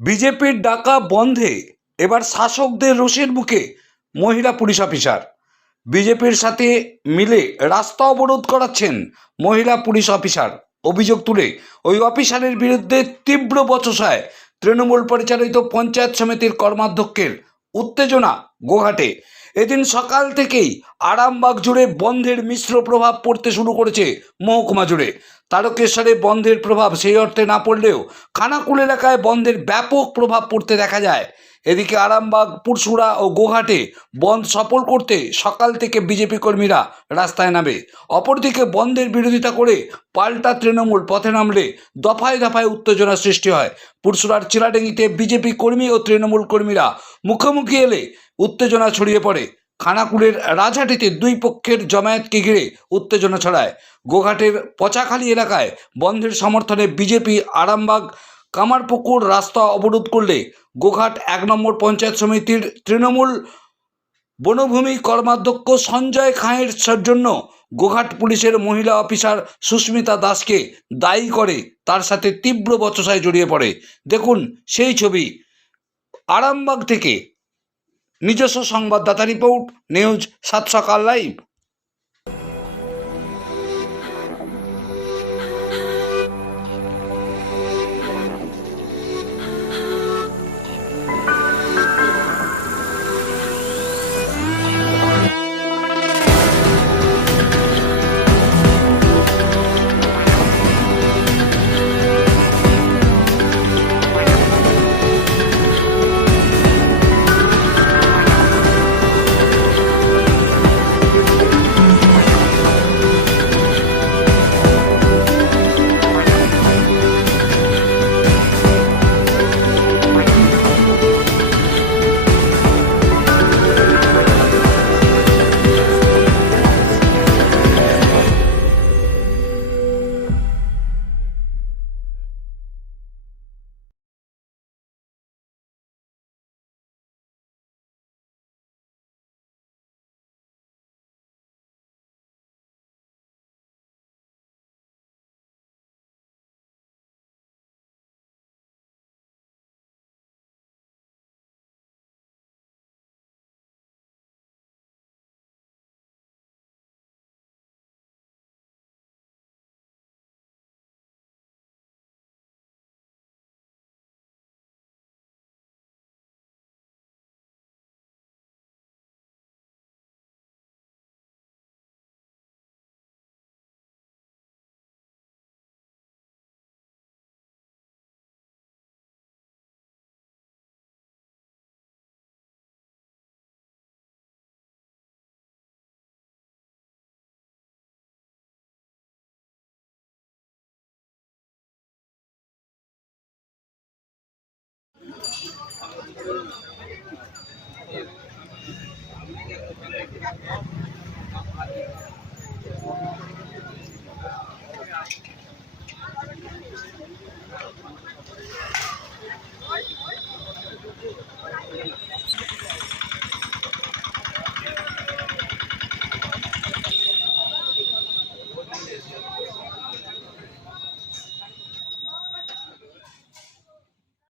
বিজেপির ডাকা বন্ধে এবার শাসকদের রোষের মুখে মহিলা পুলিশ অফিসার। বিজেপির সাথে মিলে রাস্তা অবরোধ করাচ্ছেন মহিলা পুলিশ অফিসার। অভিযোগ তুলে ওই অফিসারের বিরুদ্ধে তীব্র বচসায় তৃণমূল পরিচালিত পঞ্চায়েত সমিতির কর্মাধ্যক্ষের উত্তেজনা গোঘাটে এদিন সকাল থেকেই আরামবাগ জুড়ে বন্ধের মিশ্র প্রভাব পড়তে শুরু করেছে মহকুমা জুড়ে। তারকেশ্বরে বন্ধের প্রভাব সেই অর্থে না পড়লেও খানাকুল এলাকায় বন্ধের ব্যাপক প্রভাব পড়তে দেখা যায়। এদিকে আরামবাগ পুরসুরা ও গোঘাটে বন্ধ সফল করতে সকাল থেকে বিজেপি কর্মীরা রাস্তায় নামে। অপরদিকে বন্ধের বিরোধিতা করে পাল্টা তৃণমূল পথে নামলে দফায় দফায় উত্তেজনা সৃষ্টি হয়। পুরসুরার চিরাডেঙ্গিতে বিজেপি কর্মী ও তৃণমূল কর্মীরা মুখোমুখি এলে উত্তেজনা ছড়িয়ে পড়ে। খানাকুলের রাজহাটিতে দুই পক্ষের জমায়েতকে ঘিরে উত্তেজনা ছড়ায়। গোঘাটের পচাখালী এলাকায় বন্ধের সমর্থনে বিজেপি আরামবাগ কামারপুকুর রাস্তা অবরোধ করলে গোঘাট এক নম্বর পঞ্চায়েত সমিতির তৃণমূল বনভূমি কর্মাধ্যক্ষ সঞ্জয় খাঁয়ের জন্য গোঘাট পুলিশের মহিলা অফিসার সুস্মিতা দাসকে দায়ী করে, তার সাথে তীব্র বচসায় জড়িয়ে পড়ে। দেখুন সেই ছবি আরামবাগ থেকে নিজস্ব সংবাদদাতা রিপোর্ট নিউজ সাত সকাল লাইভ।